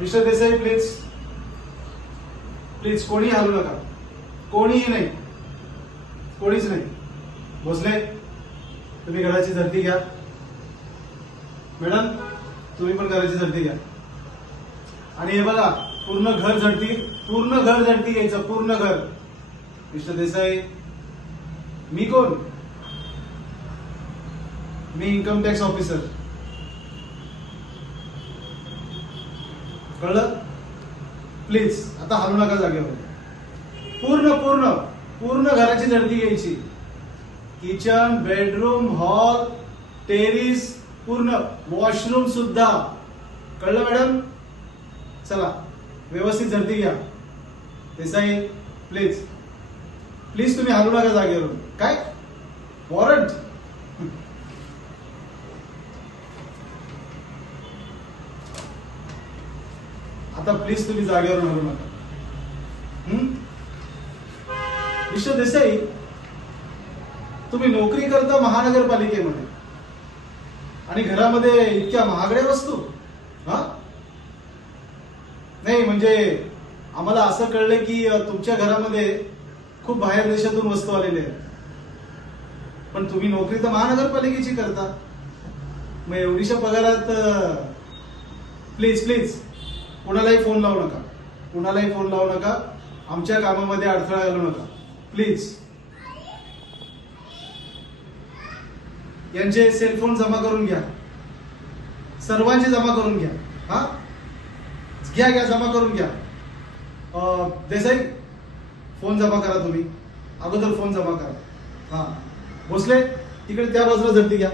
Mister Desai please please, कोणी हलू नका, कोणीही नाही, कोणीच नाही. भोसले तुम्ही घराची झडती घ्या. मॅडम तुम्ही पण घराची झडती घ्या. आणि हे बघा, पूर्ण घर झडती घ्यायचं, पूर्ण घर. मिस्टर देसाई, मी कोण? मी इन्कम टॅक्स ऑफिसर. कळलं? प्लीज आता हलू नका जागेवर. पूर्ण घराची झडती घ्यायची. किचन, बेडरूम, हॉल, टेरिस, पूर्ण वॉशरूम सुद्धा. कळलं मॅडम? चला व्यवस्थित झडती घ्या. देसाई प्लीज प्लीज तुम्ही हलू नका जागेवरून. काय वॉरंट? आता प्लीज तुम्ही जागेवरून हलू नका. मिस्टर देसाई, तुम्ही नोकरी करता महानगरपालिकेमध्ये आणि घरामध्ये इतक्या महागड्या वस्तू? हा नाही, म्हणजे आम्हाला असं कळलं की तुमच्या घरामध्ये खूप बाहेर देशातून वस्तू आलेल्या आहेत. पण तुम्ही नोकरी तर महानगरपालिकेची करता, मग एवढीशा पगारात प्लीज प्लीज कुणालाही फोन लावू नका, आमच्या कामामध्ये अडथळा घालू नका प्लीज. यांचे सेलफोन जमा करून घ्या, सर्वांचे जमा करून घ्या. हा घ्या जमा करून घ्या. देसाई फोन जमा करा, तुम्ही अगोदर फोन जमा करा. हा भोसले तिकडे त्या बाजूला झडती घ्या.